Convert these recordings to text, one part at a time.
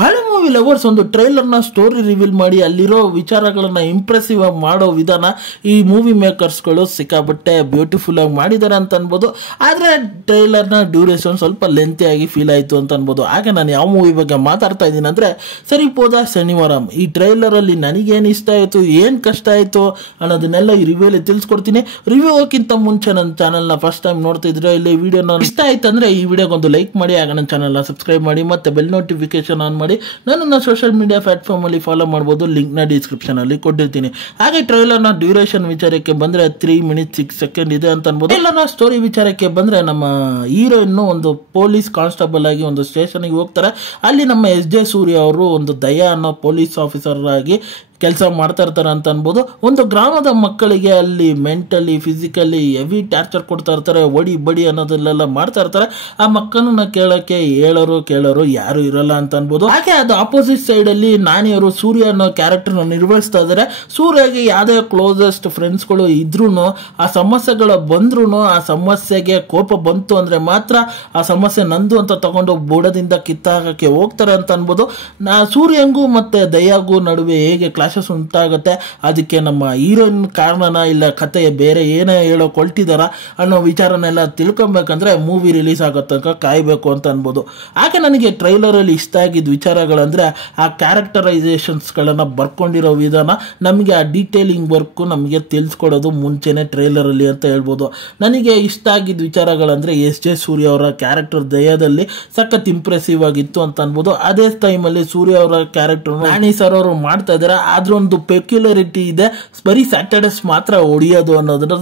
ಹಳೆ movie lovers ಒಂದು ಟ್ರೈಲರ್ನ story reveal ಮಾಡಿ ಅಲ್ಲಿರೋ ವಿಚಾರಗಳನ್ನ ಇಂಪ್ರೆಸಿವ್ ಆಗಿ ಮಾಡೋ ವಿಧಾನ ಈ ಮೂವಿ ಮೇಕರ್ಸ್ಗಳು ಸಿಕ್ಕಾಬಟ್ಟೆ ಬ್ಯೂಟಿಫುಲ್ ಆಗಿ ಮಾಡಿದ್ದಾರೆ ಅಂತ ಅನ್ಬೋದು. ಆದರೆ ಟ್ರೈಲರ್ನ ಡ್ಯೂರೇಷನ್ ಸ್ವಲ್ಪ ಲೆಂತಿಯಾಗಿ ಫೀಲ್ ಆಯಿತು ಅಂತ ಅನ್ಬೋದು. ಹಾಗೆ ನಾನು ಯಾವ ಮೂವಿ ಬಗ್ಗೆ ಮಾತಾಡ್ತಾ ಇದ್ದೀನಿ ಅಂದರೆ ಸರಿಪೋದ ಶನಿವಾರಂ. ಈ ಟ್ರೈಲರಲ್ಲಿ ನನಗೇನು ಇಷ್ಟ ಆಯಿತು, ಏನು ಕಷ್ಟ ಆಯಿತು ಅನ್ನೋದನ್ನೆಲ್ಲ ಈ ರಿವ್ಯೂಲಿ ತಿಳಿಸ್ಕೊಡ್ತೀನಿ. ರಿವ್ಯೂ ಹೋಗಿಂತ ಮುಂಚೆ ನನ್ನ ಚಾನಲ್ನ ಫಸ್ಟ್ ಟೈಮ್ ನೋಡ್ತಿದ್ರೆ ಇಲ್ಲಿ ವಿಡಿಯೋನ ಇಷ್ಟ ಆಯ್ತು ಅಂದರೆ ಈ ವಿಡಿಯೋಗೊಂದು ಲೈಕ್ ಮಾಡಿ, ಆಗ ನನ್ನ ಚಾನಲ್ನ ಸಬ್ಸ್ಕ್ರೈಬ್ ಮಾಡಿ ಮತ್ತು ಬೆಲ್ ನೋಟಿಫಿಕೇಶನ್ ಆನ್ ಮಾಡಿ ನನ್ನನ್ನು ಸೋಷಿಯಲ್ ಮೀಡಿಯಾ ಪ್ಲಾಟ್ಫಾರ್ಮ್ ಅಲ್ಲಿ ಫಾಲೋ ಮಾಡಬಹುದು. ಲಿಂಕ್ ನ ಡಿಸ್ಕ್ರಿಪ್ಷನ್ ಅಲ್ಲಿ ಕೊಟ್ಟಿರ್ತೀನಿ. ಹಾಗೆ ಟ್ರೈಲರ್ ನ ಡ್ಯೂರೇಷನ್ ವಿಚಾರಕ್ಕೆ ಬಂದ್ರೆ 3 minutes 6 seconds ಇದೆ ಅಂತ ಅನ್ಬೋದು. ಟ್ರೈಲರ್ ನ ಸ್ಟೋರಿ ವಿಚಾರಕ್ಕೆ ಬಂದ್ರೆ ನಮ್ಮ ಹೀರೋಯಿನ್ ಒಂದು ಪೊಲೀಸ್ ಕಾನ್ಸ್ಟೇಬಲ್ ಆಗಿ ಒಂದು ಸ್ಟೇಷನ್ ಗೆ ಹೋಗ್ತಾರೆ. ಅಲ್ಲಿ ನಮ್ಮ ಎಸ್.ಜೆ. ಸೂರ್ಯ ಅವರು ಒಂದು ದಯಾ ಅನ್ನೋ ಪೊಲೀಸ್ ಆಫೀಸರ್ ಆಗಿ ಕೆಲಸ ಮಾಡ್ತಾ ಇರ್ತಾರೆ ಅಂತ ಅನ್ಬೋದು. ಒಂದು ಗ್ರಾಮದ ಮಕ್ಕಳಿಗೆ ಅಲ್ಲಿ ಮೆಂಟಲಿ ಫಿಸಿಕಲಿ ಹೆವಿ ಟಾರ್ಚರ್ ಕೊಡ್ತಾ ಇರ್ತಾರೆ, ಒಡಿ ಬಡಿ ಅನ್ನೋದಲ್ಲೆಲ್ಲ ಮಾಡ್ತಾ ಇರ್ತಾರೆ. ಆ ಮಕ್ಕಳನ್ನ ಕೇಳಕ್ಕೆ ಕೇಳೋರು ಯಾರು ಇರಲ್ಲ ಅಂತ ಅನ್ಬೋದು. ಹಾಗೆ ಅದು ಆಪೋಸಿಟ್ ಸೈಡ್ ಅಲ್ಲಿ ನಾನಿಯವರು ಸೂರ್ಯ ಅನ್ನೋ ಕ್ಯಾರೆಕ್ಟರ್ ನಿರ್ವಹಿಸ್ತಾ ಇದ್ದಾರೆ. ಸೂರ್ಯಗೆ ಯಾವುದೇ ಕ್ಲೋಸೆಸ್ಟ್ ಫ್ರೆಂಡ್ಸ್ಗಳು ಇದ್ರೂ ಆ ಸಮಸ್ಯೆಗಳು ಬಂದ್ರೂ ಆ ಸಮಸ್ಯೆಗೆ ಕೋಪ ಬಂತು ಅಂದ್ರೆ ಮಾತ್ರ ಆ ಸಮಸ್ಯೆ ನಂದು ಅಂತ ತಗೊಂಡು ಬುಡದಿಂದ ಕಿತ್ತಾಕಕ್ಕೆ ಹೋಗ್ತಾರೆ ಅಂತ ಅನ್ಬೋದು. ಸೂರ್ಯಂಗೂ ಮತ್ತೆ ದಯಾಗೂ ನಡುವೆ ಹೇಗೆ ಕ್ಲಾಶಸ್ ಉಂಟಾಗುತ್ತೆ, ಅದಕ್ಕೆ ನಮ್ಮ ಹೀರೋಯಿನ್ ಕಾರಣನ ಇಲ್ಲ ಕತೆ ಬೇರೆ ಏನೇ ಹೇಳೋ ಕೊಳ್ತಿದಾರ ಅನ್ನೋ ವಿಚಾರನೆಲ್ಲ ತಿಳ್ಕೊಬೇಕಂದ್ರೆ ಮೂವಿ ರಿಲೀಸ್ ಆಗೋ ತನಕ ಕಾಯಬೇಕು ಅಂತ ಅನ್ಬೋದು. ಹಾಗೆ ನನಗೆ ಟ್ರೈಲರ್ ಅಲ್ಲಿ ಇಷ್ಟ ಆಗಿದ್ದ ವಿಚಾರಗಳಂದ್ರೆ ಆ ಕ್ಯಾರೆಕ್ಟರೈಸೇಷನ್ಸ್ ಗಳನ್ನ ಬರ್ಕೊಂಡಿರೋ ವಿಧಾನ, ನಮಗೆ ಆ ಡೀಟೇಲಿಂಗ್ ವರ್ಕ್ ನಮಗೆ ತಿಳಿಸ್ಕೊಡೋದು ಮುಂಚೆನೆ ಟ್ರೈಲರ್ ಅಲ್ಲಿ ಅಂತ ಹೇಳ್ಬೋದು. ನನಗೆ ಇಷ್ಟ ಆಗಿದ್ದ ವಿಚಾರಗಳಂದ್ರೆ ಎಸ್.ಜೆ. ಸೂರ್ಯ ಅವರ ಕ್ಯಾರೆಕ್ಟರ್ ದಯದಲ್ಲಿ ಸಖತ್ ಇಂಪ್ರೆಸಿವ್ ಆಗಿತ್ತು ಅಂತ ಅನ್ಬೋದು. ಅದೇ ಟೈಮಲ್ಲಿ ಸೂರ್ಯ ಅವರ ಕ್ಯಾರೆಕ್ಟರ್ ನಾನಿ ಸರ್ ಅವರು ಮಾಡ್ತಾ ಇದ್ದಾರೆ. ಒಂದು ಪೆಕ್ಯುಲರಿಟಿ ಇದೆ, ಬರೀ ಸ್ಯಾಟರ್ಡೇಸ್ ಮಾತ್ರ ಹೊಡೆಯೋದು ಅನ್ನೋದ್ರ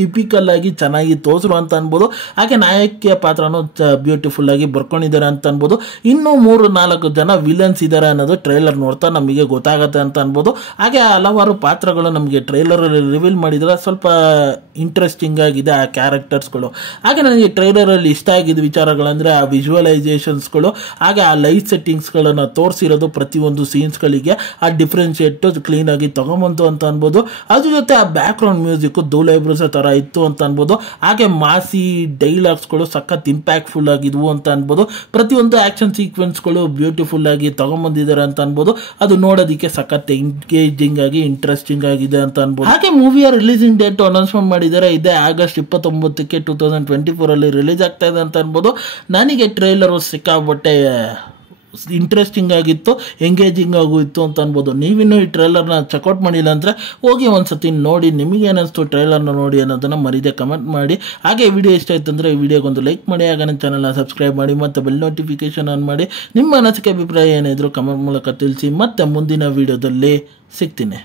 ಟಿಪಿಕಲ್ ಆಗಿ ಚೆನ್ನಾಗಿ ತೋರಿಸ್ರು ಅಂತ ಅನ್ಬೋದು. ಹಾಗೆ ನಾಯಕಿಯ ಪಾತ್ರನೂ ಬ್ಯೂಟಿಫುಲ್ ಆಗಿ ಬರ್ಕೊಂಡಿದ್ದಾರೆ ಅಂತ ಅನ್ಬೋದು. ಇನ್ನೂ 3-4 ಜನ ವಿಲನ್ಸ್ ಇದ್ದಾರೆ ಅನ್ನೋದು ಟ್ರೈಲರ್ ನೋಡ್ತಾ ನಮಗೆ ಗೊತ್ತಾಗತ್ತೆ ಅಂತ ಅನ್ಬೋದು. ಹಾಗೆ ಹಲವಾರು ಪಾತ್ರಗಳು ನಮಗೆ ಟ್ರೈಲರ್ ಅಲ್ಲಿ ರಿವೀಲ್ ಮಾಡಿದ್ರೆ ಸ್ವಲ್ಪ ಇಂಟ್ರೆಸ್ಟಿಂಗ್ ಆಗಿದೆ ಆ ಕ್ಯಾರೆಕ್ಟರ್ಸ್ಗಳು. ಹಾಗೆ ನನಗೆ ಟ್ರೈಲರ್ ಅಲ್ಲಿ ಇಷ್ಟ ಆಗಿದ್ದ ವಿಚಾರಗಳಂದ್ರೆ ಆ ವಿಜುವಲೈಸೇಷನ್ಸ್ಗಳು, ಹಾಗೆ ಆ ಲೈಟ್ ಸೆಟ್ಟಿಂಗ್ಸ್ಗಳನ್ನು ತೋರಿಸಿರೋದು ಪ್ರತಿಯೊಂದು ಸೀನ್ಸ್ಗಳಿಗೆ ಆ ಡಿಫ್ರೆನ್ಶಿಯೇಟ್ ಕ್ಲೀನ್ ಆಗಿ ತಗೊಂಬಂತು ಅಂತ ಅನ್ಬೋದು. ಅದ್ರ ಜೊತೆ ಆ ಬ್ಯಾಕ್ ಗ್ರೌಂಡ್ ಮ್ಯೂಸಿಕ್ ದೂಲೈಬ್ರಸ ತರ ಇತ್ತು ಅಂತ ಅನ್ಬೋದು. ಹಾಗೆ ಮಾಸಿ ಡೈಲಾಗ್ಸ್ಗಳು ಸಖತ್ ಇಂಪ್ಯಾಕ್ಟ್ಫುಲ್ ಆಗಿದ್ವು ಅಂತ ಅನ್ಬೋದು. ಪ್ರತಿಯೊಂದು ಆಕ್ಷನ್ ಸೀಕ್ವೆನ್ಸ್ಗಳು ಬ್ಯೂಟಿಫುಲ್ ಆಗಿ ತಗೊಂಬಂದಿದ್ದಾರೆ ಅಂತ ಅನ್ಬೋದು. ಅದು ನೋಡೋದಕ್ಕೆ ಸಖತ್ ಎಂಗೇಜಿಂಗ್ ಆಗಿ ಇಂಟ್ರೆಸ್ಟಿಂಗ್ ಆಗಿದೆ ಅಂತ ಅನ್ಬೋದು. ಹಾಗೆ ಮೂವಿಯ ರಿಲೀಸಿಂಗ್ ಡೇಟ್ ಅನೌನ್ಸ್ಮೆಂಟ್ ಮಾಡಿದ್ದಾರೆ. ಇದೇ ಆಗಸ್ಟ್ 29ಕ್ಕೆ 2024 ಅಲ್ಲಿ ರಿಲೀಸ್ ಆಗ್ತಾ ಇದೆ ಅಂತ ಅನ್ಬೋದು. ನನಗೆ ಟ್ರೈಲರ್ ಸಿಕ್ಕಾಬಟ್ಟೆ ಇಂಟ್ರೆಸ್ಟಿಂಗ್ ಆಗಿತ್ತು, ಎಂಗೇಜಿಂಗ್ ಆಗಿತ್ತು ಅಂತ ಅನ್ಬೋದು. ನೀವಿನ್ನೂ ಈ ಟ್ರೈಲರ್ನ ಚೆಕ್ಔಟ್ ಮಾಡಿಲ್ಲ ಅಂದರೆ ಹೋಗಿ ಒಂದ್ಸತಿ ನೋಡಿ, ನಿಮಗೆ ಏನಿಸ್ತು ಟ್ರೈಲರ್ನ ನೋಡಿ ಅನ್ನೋದನ್ನು ಮರೀದೆ ಕಮೆಂಟ್ ಮಾಡಿ. ಹಾಗೆ ವಿಡಿಯೋ ಇಷ್ಟ ಆಯ್ತು ಅಂದರೆ ಈ ವಿಡಿಯೋಗೊಂದು ಲೈಕ್ ಮಾಡಿ, ಆಗ ನನ್ನ ಚಾನಲ್ನ ಸಬ್ಸ್ಕ್ರೈಬ್ ಮಾಡಿ ಮತ್ತು ಬೆಲ್ ನೋಟಿಫಿಕೇಶನ್ ಆನ್ ಮಾಡಿ. ನಿಮ್ಮ ಅನಿಸಿಕೆ ಅಭಿಪ್ರಾಯ ಏನಿದ್ರು ಕಮೆಂಟ್ ಮೂಲಕ ತಿಳಿಸಿ. ಮತ್ತೆ ಮುಂದಿನ ವಿಡಿಯೋದಲ್ಲಿ ಸಿಗ್ತೀನಿ.